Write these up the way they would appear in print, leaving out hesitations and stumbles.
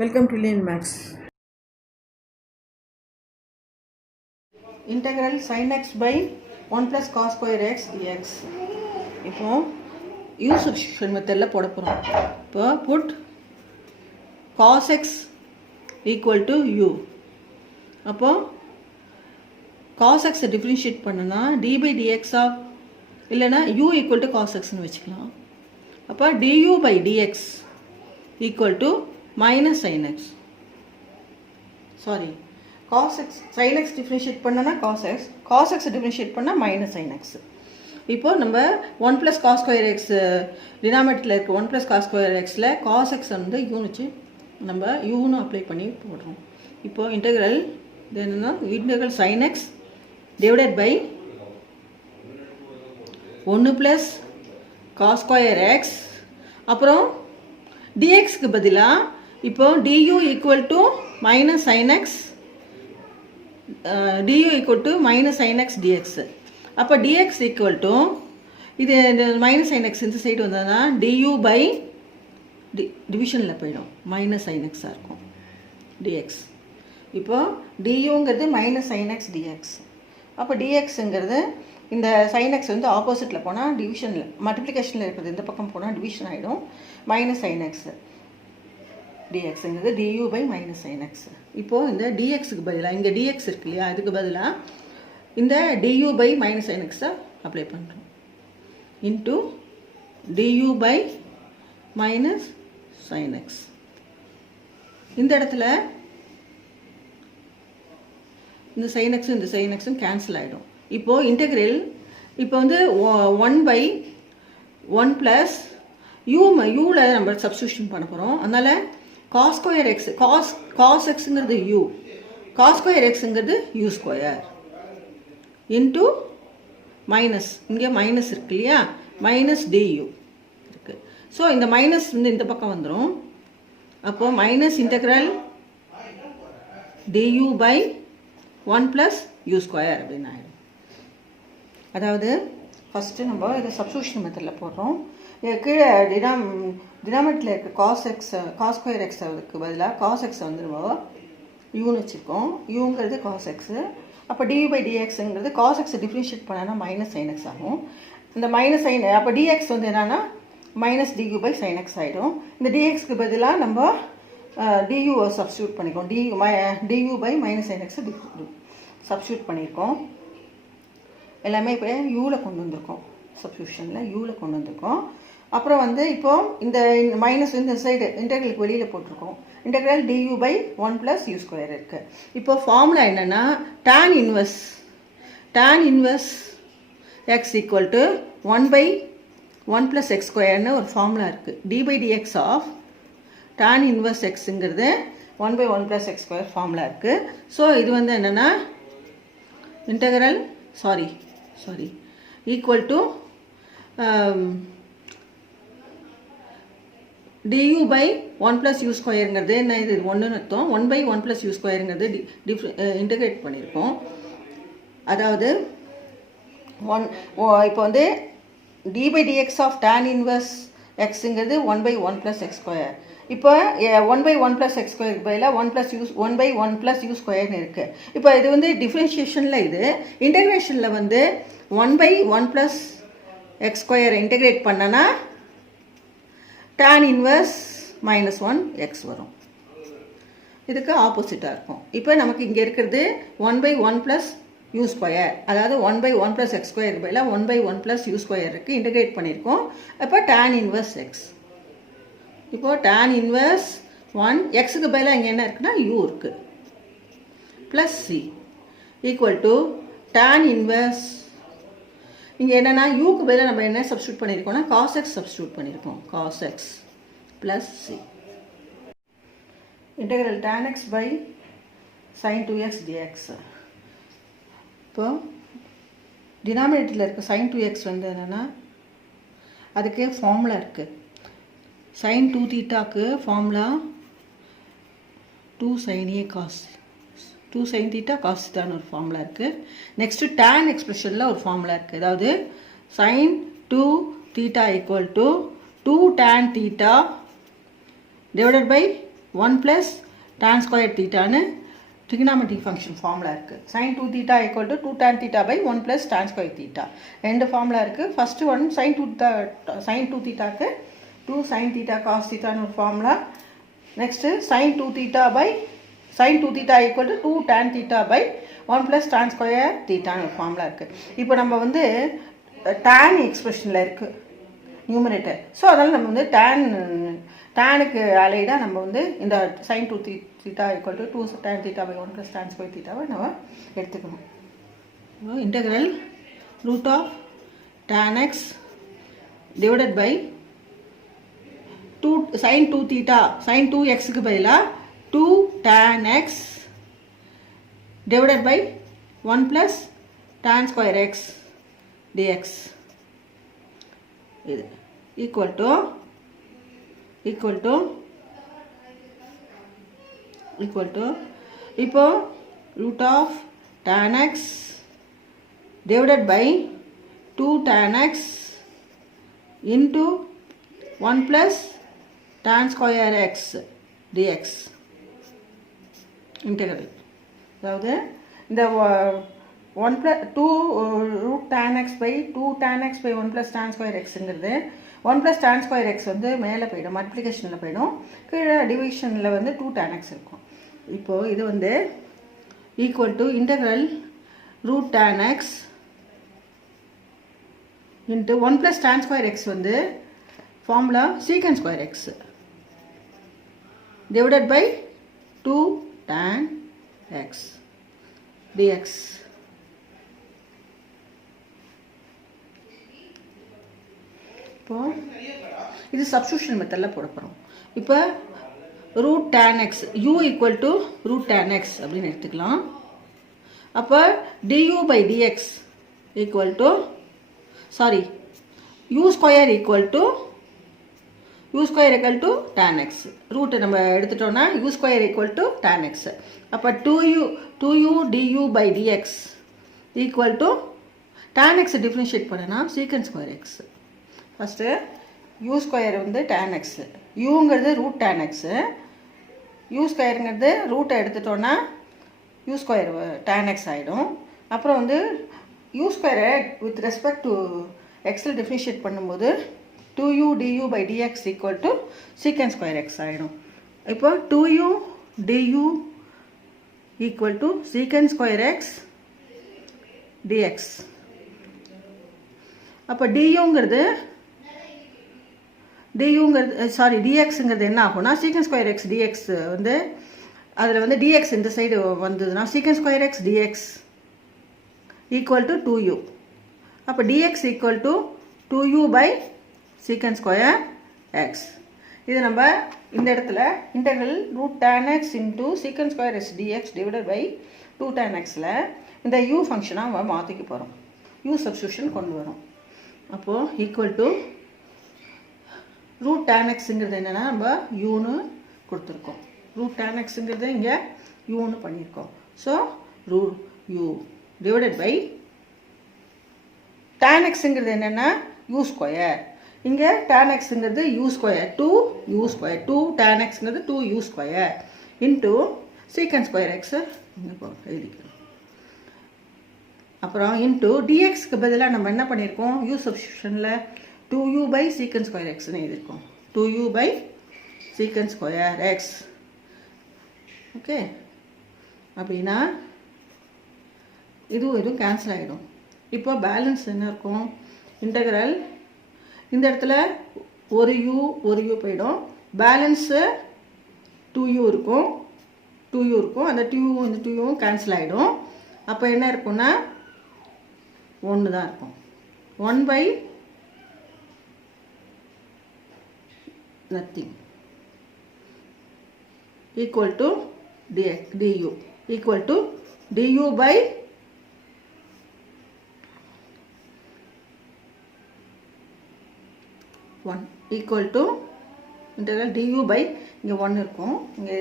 Welcome to Lean Max. Integral sin x by 1 plus cos square x dx. இப்போ u substitution மெத்தடில் போட போகிறோம். இப்போ put cos x equal to u. அப்போ cos x differentiate பண்ணனா d by dx of இல்லைனா u equal to cos x னு வச்சுக்கலாம். அப்போ du by dx equal to minus sin x. Sorry, cos x, sin x differentiate பண்ணனா cos x differentiate பண்ணா minus sin x. இப்போ நம்ம 1 plus cos square x டினாமினேட்டரில் இருக்க 1 plus cos square xல cos x வந்து u வச்சு நம்ம uன்னு அப்ளை பண்ணி போடுறோம். இப்போ இன்டெக்ரல் என்னன்னா integral sin x divided by 1 plus cos square x அப்புறம் dx க்கு பதிலா இப்போ du equal to minus sin x du equal to minus sin x dx. அப்போ dx equal to இது minus sin x இந்த சைடு வந்ததுன்னா du by டிவிஷனில் போயிடும் minus sin x இருக்கும் dx. இப்போ duங்கிறது minus sin x dx. அப்போ dxங்கிறது இந்த sin x வந்து ஆப்போசிட்டில் போனால் டிவிஷனில் மல்டிப்ளிகேஷனில் இருக்கிறது இந்த பக்கம் போனால் டிவிஷன் ஆகிடும் minus sin x dxங்கிறது du by minus sin x. இப்போது இந்த dxக்கு பதிலாக இங்கே dx இருக்கு இல்லையா, அதுக்கு பதிலாக இந்த du by minus sin x apply பண்ணுறோம் into du by minus sin x. இந்த இடத்துல இந்த sin x இந்த sin x கேன்சல் ஆகிடும். இப்போது இன்டெக்ரல் இப்போ வந்து 1 by 1 plus uல நம்ம சப்ஸ்டியூஷன் பண்ண போகிறோம். அதனால் cos square x cos xங்கிறது u, cos square xங்கிறது u square into minus இங்கே மைனஸ் இருக்கு இல்லையா, மைனஸ் du இருக்குது. ஸோ இந்த மைனஸ் வந்து இந்த பக்கம் வந்துடும். அப்போது minus integral du by 1 plus u square அப்படின்னு ஆகிடும். அதாவது ஃபஸ்ட்டு நம்ம இதை சப்ஸ்டியூஷன் மெத்தடில் போடுறோம். கீழே டினாமினேட்டரில் இருக்க cos ஸ்கொயர் எக்ஸ் அதுக்கு பதிலாக cos x வந்துடுவோம் யூன்னு வச்சுருக்கோம். யூங்கிறது cos x. அப்போ du by dxங்கிறது cos x differentiate பண்ணனா மைனஸ் sin x ஆகும். இந்த மைனஸ் சைன் அப்போ dx வந்து என்னன்னா minus du by sin x ஆகிடும். இந்த dxக்கு பதிலாக நம்ம du சப்ஸ்டியூட் பண்ணிக்கோம். du by minus sin x substitute பண்ணியிருக்கோம். எல்லாமே இப்போ யூவில் கொண்டு வந்திருக்கோம், சப்ஸ்டியூஷனில் யூவில் கொண்டு வந்திருக்கோம். அப்புறம் வந்து இப்போது இந்த மைனஸ் இந்த சைடு இன்டெக்ரலுக்கு வெளியில் போட்டிருக்கோம். Integral du by 1 plus u square இருக்குது. இப்போ ஃபார்முலா என்னென்னா tan inverse x equal to 1 by 1 plus x ஸ்கொயர்னு ஒரு ஃபார்முலா இருக்குது. d by dx of tan inverse எக்ஸுங்கிறது 1 by 1 plus x square formula இருக்குது. ஸோ இது வந்து என்னென்னா integral equal to du by 1 plus u ஸ்கொயருங்கிறது என்ன, இது ஒன்றுன்னு அர்த்தம். 1 by 1 plus u ஸ்கொயருங்கிறது இன்டெகிரேட் பண்ணியிருக்கோம். அதாவது இப்போ வந்து d by dx of tan inverse எக்ஸுங்கிறது 1 by 1 plus x ஸ்கொயர். இப்போ 1 by 1 plus x ஸ்கொயருக்கு பதிலாக 1 by 1 plus u ஸ்கொயர்னு இருக்குது. இப்போ இது வந்து டிஃப்ரென்ஷியேஷனில், இது இன்டெகிரேஷனில் வந்து 1 by 1 plus x square integrate பண்ணனா tan இன்வர்ஸ் மைனஸ் 1 x வரும். இதுக்கு ஆப்போசிட்டாக இருக்கும். இப்போ நமக்கு இங்கே இருக்கிறது 1 by 1 plus u ஸ்கொயர், அதாவது 1 by 1 plus x ஸ்கொயருக்கு பதிலாக 1 by 1 plus u ஸ்கொயர் இருக்குது, இன்டெகிரேட் பண்ணியிருக்கோம். அப்போ tan இன்வர்ஸ் x. இப்போது tan இன்வர்ஸ் 1 எக்ஸுக்கு பதிலாக இங்கே என்ன இருக்குன்னா u இருக்குது plus c equal to tan inverse இங்கே என்னென்னா யூக்கு பதிலாக நம்ம என்ன சப்ஸ்டியூட் பண்ணியிருக்கோம்னா cos x சப்ஸ்டியூட் பண்ணியிருக்கோம், cos x plus c. Integral tan x by sin 2x dx. இப்போ டினாமினேட்டரில் இருக்க sin 2x வந்து என்னென்னா அதுக்கு ஃபார்முலா இருக்குது. sin 2 தீட்டாக்கு formula 2 sin a cos 2 sin theta cos thetaன்னு ஒரு ஃபார்முலா இருக்குது. நெக்ஸ்ட்டு tan எக்ஸ்பிரஷனில் ஒரு ஃபார்முலா இருக்குது. அதாவது sin 2 theta equal to 2 tan theta divided by 1 plus tan square theta னு trigonometric function formula இருக்கு. sin 2 theta equal to 2 tan theta by 1 plus tan square theta. ரெண்டு formula இருக்கு. first one sin 2 theta க்கு 2 sin theta cos theta னு ஒரு formula. next sin 2 theta equal to 2 tan theta by 1 plus tan square theta னு ஒரு formula இருக்கு. இப்போ நம்ம வந்து tan எக்ஸ்பிரஷனில் இருக்கு நியூமரேட்டர். ஸோ அதனால் நம்ம வந்து டேனுக்கு அலைடாக நம்ம வந்து இந்த sin 2 theta equal to 2 tan theta by 1 plus tan square theta நம்ம எடுத்துக்கணும். Integral root of tan x divided by 2 sin 2 theta sin 2xக்கு பதிலாக 2 tan x divided by 1 plus tan square x dx இது equal to இப்போ root of tan x divided by 2 tan x into 1 plus tan square x dx integral. அதாவது இந்த 1 plus 2 root tan x by 2 tan x by 1 plus tan square xங்கிறது 1 plus tan square x வந்து மேலே போயிடும், மல்டிப்ளிகேஷனில் போயிடும், கீழே டிவிஷனில் வந்து 2 tan x இருக்கும். இப்போது இது வந்து equal to integral root tan x into 1 plus tan square x வந்து formula secant square x divided by 2 tan x dx. இப்போ இது சப்ஸ்டியூஷன் மெத்தடில் போட போகிறோம். இப்போ root tan x u equal to root tan x அப்படின்னு எடுத்துக்கலாம். அப்போ du by dx equal to u square equal to tan x. Root நம்ம எடுத்துட்டோம்னா u square equal to tan x. அப்போ 2u du by dx equal to tan x differentiate பண்ணனா secant square x. First u square வந்து tan x, uங்கிறது root tan x, u ஸ்கொயருங்கிறது ரூட்டை எடுத்துட்டோன்னா u square tan x ஆகிடும். அப்புறம் வந்து u ஸ்கொயரை வித் ரெஸ்பெக்ட் டு எக்ஸில் டிஃப்ரென்ஷியேட் பண்ணும்போது 2u du by dx equal to secant square x ஆகிடும். இப்போ 2u du equal to secant square x dx. அப்போ duங்கிறது dxங்கிறது என்ன ஆகும்னா secant square x dx வந்து அதில் வந்து dx இந்த சைடு வந்ததுன்னா secant square x dx equal to 2u. அப்போ dx equal to 2u by secant square x. இது நம்ம இந்த இடத்துல integral root tan x into secant square x dx divided by 2 tan xல இந்த u ஃபங்க்ஷனாக நம்ம மாற்றிக்க போகிறோம், u சப்ஸ்டியூஷன் கொண்டு வரோம். அப்போது ஈக்குவல் டு ரூட் tan xங்கிறது என்னென்னா நம்ம யூன்னு கொடுத்துருக்கோம், ரூட் tan xங்கிறது இங்கே யூன்னு பண்ணியிருக்கோம். So root u divided by tan xங்கிறது என்னென்னா யூ ஸ்கொயர், இங்கே tan xங்கிறது u square 2u square 2 tan xங்கிறது 2u square into secant square எக்ஸை இங்கே எழுதிக்கிறோம். அப்புறம் இன்ட்டு டிஎக்ஸ்க்கு பதிலாக நம்ம என்ன பண்ணியிருக்கோம், யூ சப்ஸ்டியூஷனில் 2u by secant square xன்னு எழுதியிருக்கோம், 2u by secant square x. Okay, அப்படின்னா இதுவும் கேன்சல் ஆகிடும். இப்போ பேலன்ஸ் என்ன இருக்கும், இன்டெக்ரல் இந்த இடத்துல ஒரு u போயிடும், பேலன்ஸு 2u இருக்கும், அந்த 2u கேன்சல் ஆகிடும். அப்போ என்ன இருக்கும்னா 1 தான் இருக்கும், 1 by nothing equal to du equal to du by one equal to integral du by இங்கே 1 இருக்கும், இங்கே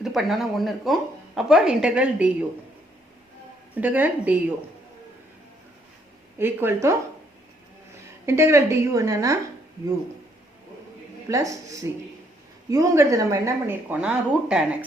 இது பண்ணோன்னா 1 இருக்கும். அப்போ integral du equal to integral du என்னன்னா u plus c. யூங்கிறது நம்ம என்ன பண்ணியிருக்கோம்னா root tan x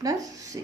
plus C.